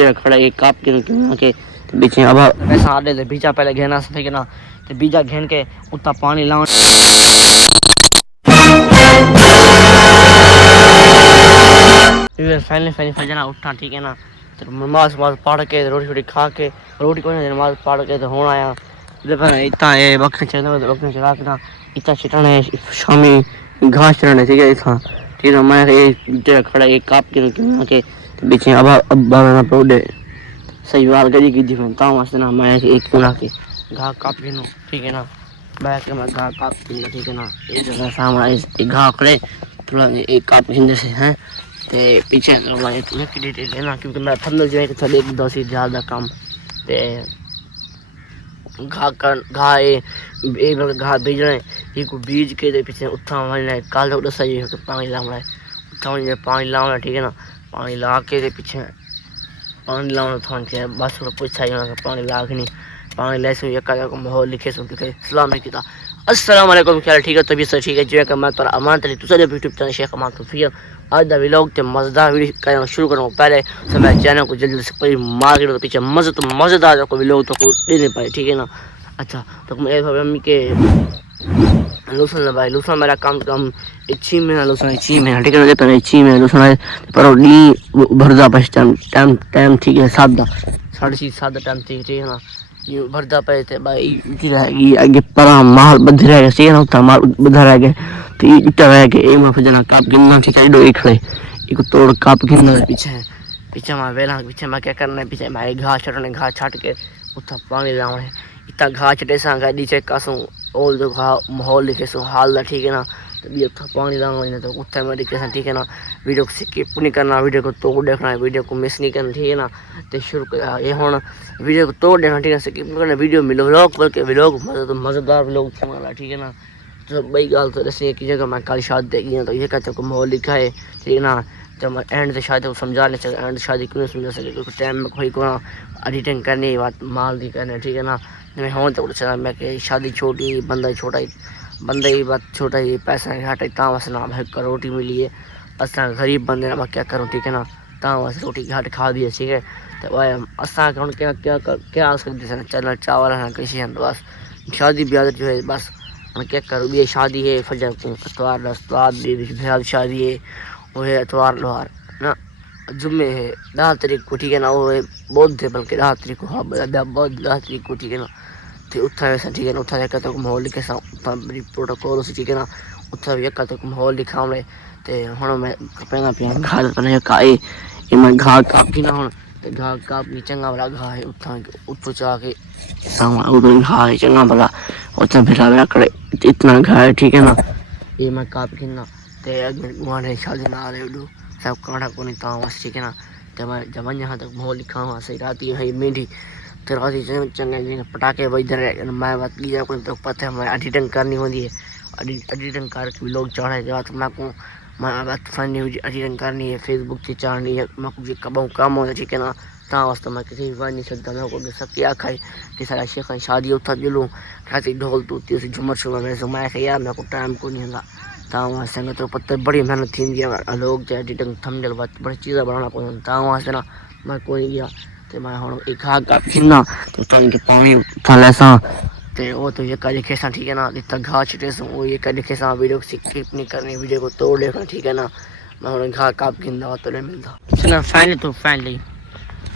इधर खड़ा एक काप के बीचे अब वैसा आडे ते बीजा पहले घेना ठीक है ना ते बीजा घेन के उतना पानी लाओ फाइनली जना उठा ठीक है ना तो नमाज पढ़ के रोटी खा के रोटी को नमाज पढ़ के तो होना आया इतना ये वक्त चला के ना इतना छिटाने शामी घास चढ़ने ठीक है इतना ठीक है मैं ये खड़ा एक काप के बीचे अब ना पौधे सही बात करी की मैं वास्ते ना मैं एक पूरा के घा काप गिनो ठीक है ना बैठ के मैं घा काप गिनो ठीक है ना एक जगह सामने एक घा खड़े थोड़ा एक काप गिनने से हैं ते पीछे वाले तुम्हें क्रेडिट लेना क्योंकि मैं थंबनेल जो है कि थोड़े एक दो से ज़्यादा काम ते घा घा बीज रहे ये को बीज के दे पीछे उठा वाले काल तो सही है पानी लाना है उठा वाले पानी लाना ठीक है ना पानी ला के दे पीछे पानी लाना थान के बस पूछा ही पानी लाखनी पानी ले सो एक का माहौल लिखे सो के सलाम किता अस्सलाम वालेकुम क्या ठीक है तबीयत से ठीक है जो कि मैं तोरा अमान तली तुझे यूट्यूब चैनल शेख अमान तौफीक आज दा व्लॉग ते मजेदार वीडियो करना शुरू करूँ पहले से मैं चैनल को जल्दी से पूरी मार के पीछे मजेदार को व्लॉग तो को दे नहीं पाए ठीक है ना अच्छा तो मैं मम्मी के लूसन भाई लूसन मेरा कम 6 महीना लूसन 6 महीना ठीक है तो 6 महीना लूसन पर नी भरदा पास टाइम ठीक है 7:30 टाइम ठीक है ना ये भरदा पे थे भाई रहेगी आगे परा माल बध रहेगा सही ना उतना माल बधा रहेगा तो ये इटा रहेगा ए में फजना काप गिनना ठीक है दो एक खड़े एक तोड़ काप गिनना पीछे में वेला पीछे में क्या करना है पीछे भाई घास छटने घास छाट के उतना पानी लाना है इतना घास छटे सा गाड़ी चेक कासू ओल जो माहौल लिखे सो हाल ठीक है ना तो भी उतना पानी लाना तो उत्तर में लिखे ठीक है ना वीडियो को स्किप नहीं करना वीडियो को तोड़ देखना है वीडियो को मिस नहीं करना ठीक है ना तो शुरू कर ये होना वीडियो को तोड़ देखना ठीक है स्किप नहीं करना वीडियो मिलो व्लॉग बल्कि व्लॉग मज़ेदार व्लॉग चला ठीक है ना तो भाई गाल तो ऐसे की जगह मैं कल शादी देखी तो ये कहते को माहौल लिखा है ठीक है ना जब मैं एंड से शादी को समझा नहीं सकता एंड शादी क्यों नहीं समझा सके क्योंकि टाइम में कोई को एडिटिंग करनी बात माल दी करनी ठीक है ना मैं हों तो चला मैं कि शादी छोटी बंदा छोटा ही बंदा ही बात छोटा ही पैसा घाटा ता वस ना भाई रोटी मिली है असा गरीब बंदे ना क्या करूँ ठीक है ना ता वस रोटी घाट खा दिए ठीक है तो भाई असा क्या क्या क्या सकते चल चावल है किसी है बस शादी ब्याह जो है बस मैं क्या करूँ ये शादी है फजर को अतवार शादी है वो है अतवार लोहार ना जुम्मे है 10 तारीख को ठीक है ना वो है बौद्ध है बल्कि 10 तारीख को हाँ बौद्ध 10 तारीख को ठीक है ना तो उत्था वैसा ठीक है ना उत्था एक तक माहौल लिखे सा उत्था मेरी प्रोटोकॉल उसी ठीक है ना उत्था भी एक तक माहौल लिखा हमने तो हुण मैं पहना पिया घा तो काए मैं घा काफी ना हुण तो घा काफी चंगा वाला घा है उत्था उत्तो चा के उधर घा है चंगा वाला उत्था फिर करे इतना घा है ठीक है ना ये मैं काप गिनना ते गुआने शादी ना आ रहे सब काढ़ा को नहीं ता बस ठीक है ना जब मैं यहाँ तक माहौल लिखा हुआ सही रात है मेढी तो रात चंगे पटाखे बजते रहे मैं बात की जाए तो पता है मैं एडिटिंग करनी होती है एडिटिंग करके भी लोग चढ़े जब तो मैं को मैं बात फनी एडिटिंग करनी है फेसबुक से चढ़नी है मैं को कब काम होता ठीक है ना ता वास्ते मैं किसी भी बन नहीं सकता मैं को सब क्या खाई कि सारा शेख शादी उठा जुलूँ खाती ढोल टूटती उसी झुमर शुमर में मैं यार मेरे को टाइम को नहीं होगा तावा संग तो पत्ते बड़ी मेहनत थी गया लोग जो एडिटिंग थंबनेल बड़ी चीज़ें बनाना पड़ता तावा से ना मैं कोई गया तो मैं हुण एक घा का गिनना तो तंग पानी थले सा ते वो तो ये का लिखे सा ठीक है ना इतना घा छिटे सो वो ये का लिखे सा वीडियो को स्किप नहीं करनी वीडियो को तोड़ देखना ठीक है ना मैं हुण घा का गिनना तो नहीं मिलता चलो फाइनली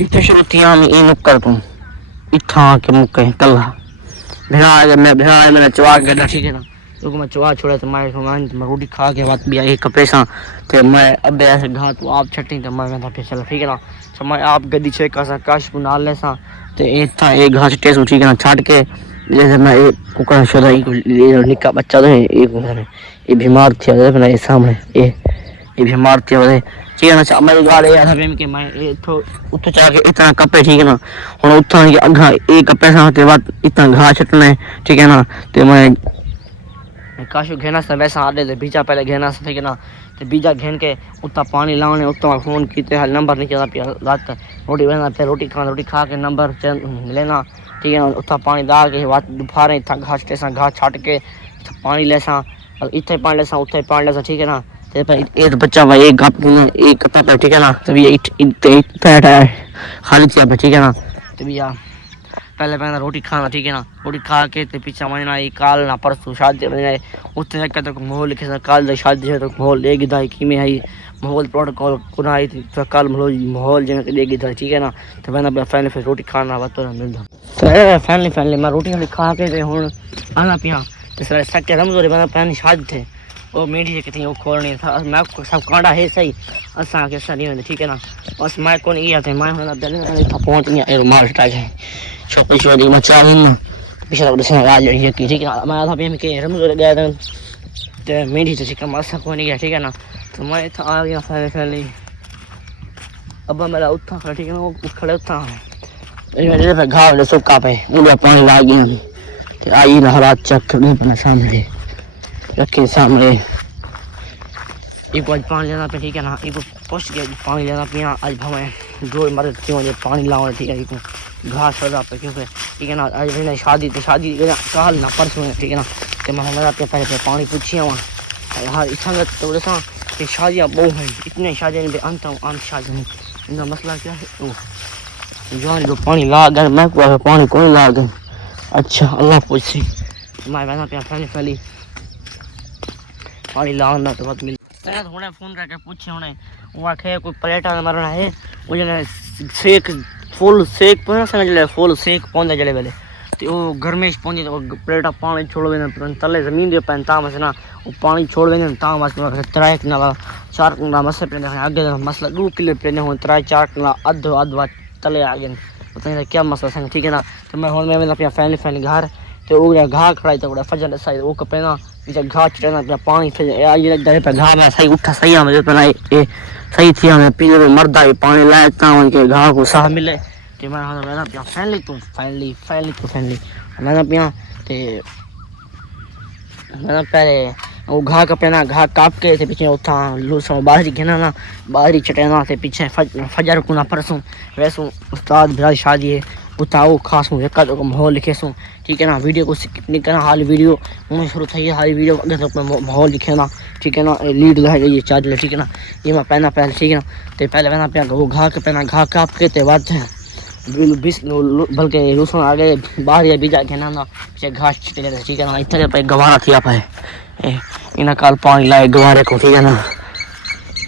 इतना शुरू थी हम इन कर दूं इतना के मुके कल्ला भेड़ा मैंने चवा गड्ढा ठीक है ना क्योंकि मैं चवा छोड़ा तो मैं रोटी खा के बाद भी आई कपड़े सा तो मैं अब ऐसे घाट तो आप छटी तो मैं था चलो ठीक है ना तो मैं आप गड्डी चेक कर सा काश बना ले सा तो एक था एक घास टेस्ट ठीक है ना छाट के जैसे मैं एक कुकर छोड़ा निक्का बच्चा तो ये बीमार थे ये सामने ये बीमार थे ठीक है ना मैं गाड़ी आया था कि मैं उत्तो चाह के इतना कपड़े ठीक है ना हुण उत्था अघा एक कपड़े सा बाद इतना घास छटना ठीक है ना तो मैं काशू घेना से वैसा आडे थे बीजा पहले घेना से ठीक है ना तो बीजा घेन के उतना पानी लाने उतना फोन किते हाल नंबर नहीं चला पिया रात रोटी बना फिर रोटी खा के नंबर लेना ठीक है ना उतना पानी ला के बात दोपहर इतना घास टेसा घास छाट के पानी लेसा इतने पानी लेसा उतने पानी लेसा ठीक है ना तो तो भाई ये तो बच्चा भाई एक गप एक कता पे ठीक है ना। तो भैया खाली चाहिए ठीक है ना। तो भैया पहले पहले रोटी खाना ठीक है ना। रोटी खा के तो पीछे मजना ये काल ना परसों शादी बने उत्ते जाके तो माहौल लिखे था काल शादी है तो माहौल लेगी था कि में आई माहौल प्रोटोकॉल कुना आई थी तो काल माहौल जगह लेगी था ठीक है ना। तो मैंने फैमिली फिर रोटी खाना बात तो मिलता तो फैमिली मैं रोटी खा के हूँ आना पिया तो सर सक रमजोरे मैंने पहले शादी थे वो मीठी कितनी वो खोलनी था मैं सब कांडा है सही असा के सही होते ठीक है ना। बस मैं कौन गया थे मैं पहुंच गया रुमाल हटा के छोटी छोटी मचा पिछला आज ये की ठीक है। मैं था पे के रमजोरे गया था तो मीठी तो चिकन मसा कौन गया ठीक है ना। तो मैं था आ गया फैमिली अब मेरा उठा खड़ा ठीक है ना वो खड़े उठा मेरे पे घाव सूखा पे मुझे पानी ला गया तो आई हालात चेक करने अपने सामने रखे सामने एक आज पानी लेना पे ठीक है ना। एक पोस्ट गया पानी लेना पिया आज हमें जो मदद क्यों मुझे पानी लाओ ठीक है। एक घास सजा पे क्योंकि ठीक है ना आज मैंने शादी तो शादी काल ना परसों ठीक है ना। तो मैं हमारा पे पहले पानी पूछिए वहाँ हाँ इच्छा तो बोले कि शादियाँ बहु हैं इतने शादियाँ पे अंत शादी इनका मसला क्या है वो जो जो पानी ला गए मैं को पानी कौन ला गए अच्छा अल्लाह पूछी मैं वैसा पे फैली पानी लाना तो बात मिल थोड़े फोन करके पूछे उन्हें वो आखे कोई प्लेटा मरना है मुझे सेक फुल सेक समझ ले फुल सेक पौधे जले वाले तो वो घर में पहुंचे तो प्लेटा पानी छोड़ वे तले जमीन दे पैन ताम ना वो पानी छोड़ वे ताम त्रै कनाल 4 कनाल मसल पे आगे मसला 2 किलो पे हो 3-4 कनाल अध तले आ गए पता क्या मसला संग ठीक है ना। तो मैं हूँ मैं अपना फैमिली घर तो वो घा खड़ाई तो फजर साइड वो कपे पीछे घा चढ़ना पानी पे घा में सही उठा सही हमें पहला सही थी हमें पीछे मरदा पानी लाए के घा को साह मिले कि मैं पिया फैमिली मैं पिया मैं पहले वो घा कपेना घा काप के थे पीछे उठा लूसा बाहरी घेना ना बाहरी चटेना थे पीछे फजर को ना परसों वैसों उस्ताद बिरा शादी है उताओ खास हूँ एक माहौल लिखे सूँ ठीक है ना। वीडियो को स्किप नहीं करना हाल वीडियो उन्हें शुरू थी हाल वीडियो अगर तक माहौल लिखे ना ठीक है ना। लीड लगा ये चार्ज ठीक है ना ये मैं पहना पहले ठीक है ना। तो पहले पहना पे वो घा के पहना घा काप के ते बाद बीस बल्कि रूसों आगे बाहर या बीजा घेना ना पीछे घास छिटे ठीक है ना। इतने पे गवारा थी आप है इन्हें काल पानी लाए गवारे को ठीक है ना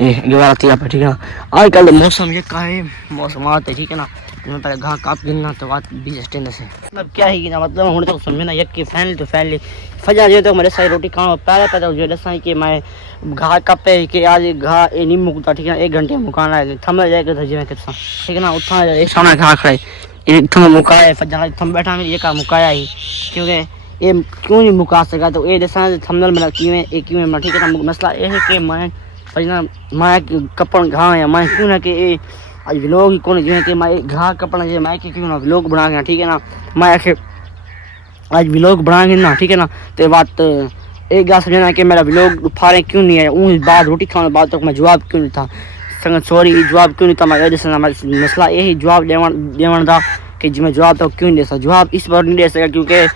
ये गवारा थी आप ठीक है ना। आजकल मौसम ये का है मौसम आते ठीक है ना। मैं पहले घा काप गिनना तो बात बीच स्टैंड से मतलब क्या ही ना मतलब हूँ तो समझना एक की फैमिली तो फैमिली फजा जो तो मेरे सारी रोटी खाओ पहले पहले जो दसा कि मैं घा कापे कि आज घा ये नहीं मुकता ठीक है 1 घंटे मुकाना है थम जाएगा तो जिमें कितना ठीक है ना। उठा एक सामने घा खड़े एक थम मुकाया फजा थम बैठा मेरी एक मुकाया ही क्योंकि ये क्यों नहीं मुका सका तो ये दसा थमनल मेरा क्यों ठीक है ना। मसला ये है कि मैं फजना मैं कपड़ घा या मैं क्यों ना कि आज व्लॉग ही कौन जो कि मैं घा कपड़ा जो मैं क्यों ना व्लॉग बना गया ठीक है ना। मैं आखिर आज व्लॉग बनाएंगे ना ठीक है ना। तो बात एक बात समझना कि मेरा व्लॉग फारे क्यों नहीं है उस बाद रोटी खाने बाद तक मैं जवाब क्यों नहीं था संगत सॉरी जवाब क्यों नहीं था मैं जैसे मसला यही जवाब देवन था कि मैं जवाब तो क्यों नहीं दे सकता जवाब इस बार नहीं दे सका क्योंकि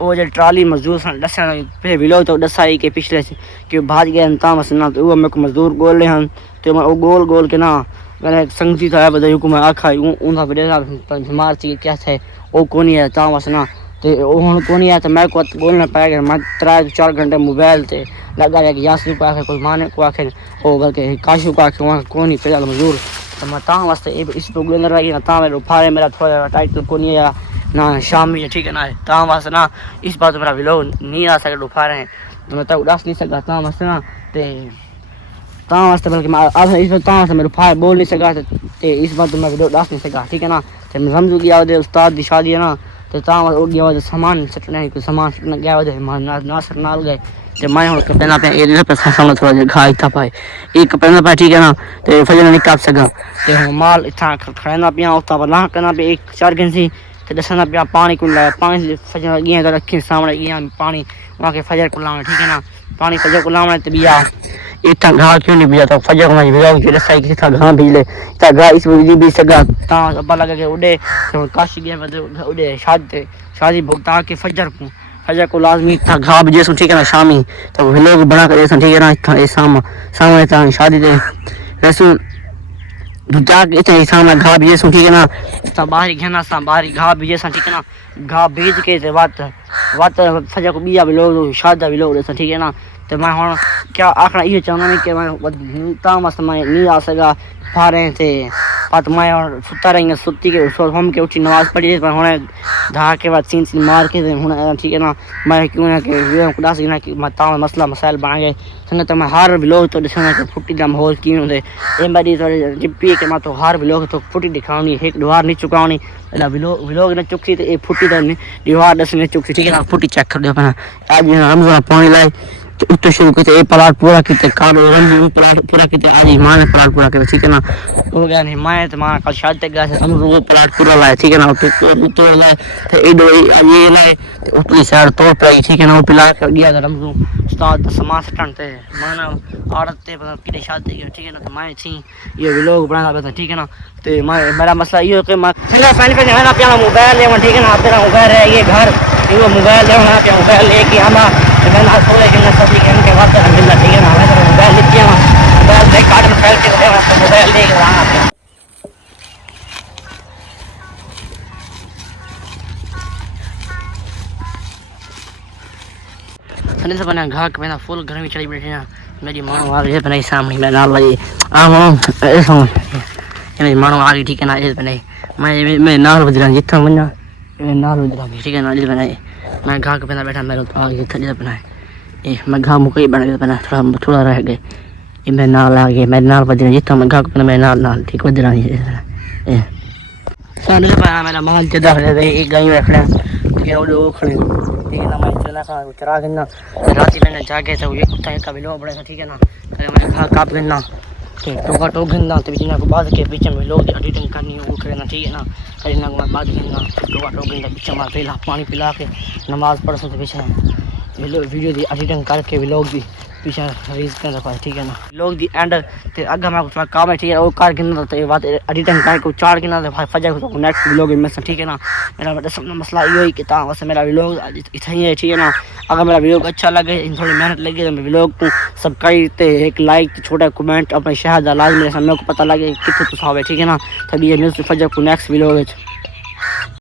वो जो ट्राली मजदूर दसा फिर व्लॉग तो दसा ही कि पिछले से कि भाज गया तामस ना तो वो मेरे को मजदूर गोल रहे हैं तो मैं वो गोल के ना मैंने संगती था बताइए को मैं आखा उन बीमार थी क्या थे वो कौन है तामस ना तो वो कौन है तो मैं को बोलना पाएगा मैं 3-4 घंटे मोबाइल से लगा रहा कि यासी को आखे कोई माने को आखे वो बल्कि काशू को आखे वहाँ कौन ही फिलहाल मजदूर तो मैं ता वास्ते इस प्रोग्राम रही ना ता मेरे फारे मेरा थोड़ा टाइटल कौन है ना शाम में ठीक है ना ता वास्ते ना इस बात मेरा व्लॉग नहीं आ सके उठा रहे हैं तो मैं तो उड़ास नहीं सकता ता वास्ते ना तो वास्ते बल्कि मैं इस बात से मेरे फायर बोल नहीं सका तो इस बात मैं वीडियो डाल नहीं सका ठीक है ना। तो मैं समझू गया उस्ताद की शादी है ना तो हो गया सामान सटने कोई सामान सटना गया नासर नाल गए तो मैं हूँ कहना पे सामने थोड़ा घा इतना पाए एक पहना पाए ठीक है ना। तो फजर नहीं काप सका तो माल इतना खड़ना पिया उतना लाह करना पे 1-4 घंटे तो दसना पिया पानी को लाया पानी फजर गया तो रखी सामने गया पानी वहाँ के फजर को लाना ठीक है ना। पानी फजर को लाना तो बिया इतना घा क्यों नहीं बिया तो फजर को मैं भिजाऊँ कि दसा कि इतना घा भिजले इतना घा इस भी सका ता अब्बा लगा के उड़े तो काशी गया मतलब उड़े शादी भुगता के फजर को फजर को लाजमी था घा बजे सो ठीक है ना शामी तो व्लॉग बना कर ठीक है ना इतना सामने शादी दे रसू जाके इतने सामने घा बजे सो ठीक है ना बाहरी घेना सा बाहरी घा बजे सा ठीक है ना घा बीज के ते वात फजर को बिया व्लॉग शादा व्लॉग दे ठीक है ना तो मैं हुन क्या आखना ये चाहना नहीं कि मैं तामस मैं नहीं आ सका फारे थे पत मैं और सुता रही सुती के हम के उठी नमाज पढ़ी पर हुन धा के बाद सीन मार के हुन ठीक है ना मैं क्यों ना के खुदास ना कि ता मसला मसाइल बन गए संगत मैं हर व्लॉग तो दिसना के फुटी दा माहौल की होंदे ए बड़ी तो जिप्पी के मैं तो हर व्लॉग तो फुटी दिखावनी एक दीवार नहीं चुकावनी एला व्लॉग ने चुकी तो ए फुटी दा दीवार दसने चुकी ठीक है ना फुटी चेक कर दो अपना आज रमजान पानी लाए तो शुरू करते ये प्लाट पूरा किते कालो रंग प्लाट पूरा किते आज मां ने प्लाट पूरा किया ठीक है ना हो गया नहीं मैं तो मां कल शादी तक गया हम वो प्लाट पूरा लाया ठीक है ना तो लाए तो एडो ये लाए ऊपरी साइड तोड़ पड़ी ठीक है ना वो पिला कर दिया रमजू उस्ताद समाज सटनते माना औरत ते किते शादी ठीक है ना तो मैं थी ये व्लॉग बनाना था ठीक है ना तो मेरा मसला ये कि मैं चलो पहले पे है ना अपना मोबाइल ले ठीक है ना तेरा मोबाइल है ये घर ये मोबाइल ले ना क्या मोबाइल लेके आना मैंने खोले कि सभी के बाद अल्हम्दुलिल्लाह ठीक है ना मैं मोबाइल लेके आवा मोबाइल देख कार्ड में फैल के मोबाइल लेके आना सने से बना घा के मैंने फुल गर्मी चली बैठी ना मेरी मां आ गई बनाई सामने मैं ना लगी ऐसा मेरी मां आ गई ठीक है ना इस बनाई मैं नाल बजरा जितना बना नाल बजरा ठीक है ना इस बनाई मैं घा के बैठा मेरे आ गई थड़ी बनाए ए मैं घा मुकई बना बना थोड़ा रह गए ये मैं नाल आ गए मैं नाल बजरा जितना मैं घा के मैं नाल ठीक बजरा ए सामने से बना मेरा माल जदा रहे एक गाय रखना ठीक है वो खड़े ठीक है ना मैं चला था चरा करना रात मैंने जाके तो ये कुत्ता का बिलो बड़ा ठीक है ना मैं घा काप करना टोका टोक गिनना तो बिना को बाद के पीछे में लोग एडिटिंग करनी वो करना ठीक है ना करना के बाद गिनना टोका टोक गिनना पीछे में पहला पानी पिला के नमाज पढ़ सकते पीछे वीडियो दी एडिटिंग करके व्लॉग दी पीछे रिलीज करना पाए ठीक है ना व्लॉग दी एंड ते अगर मैं कुछ काम है ठीक है वो कर गिनना तो बात एडिटिंग करके चार गिनना तो फजर को नेक्स्ट व्लॉग में ठीक है ना मेरा बड़ा सब मसला ये ही कि बस मेरा व्लॉग इतना ही है ठीक है ना अगर मेरा व्लॉग अच्छा लगे थोड़ी मेहनत लगी तो मैं व्लॉग को सब्सक्राइब ते एक लाइक छोटा कमेंट अपने शहर का लाजमी मेरे को पता लगे कितने तुसाव है ठीक है ना तभी ये न्यूज़ फजर को नेक्स्ट व्लॉग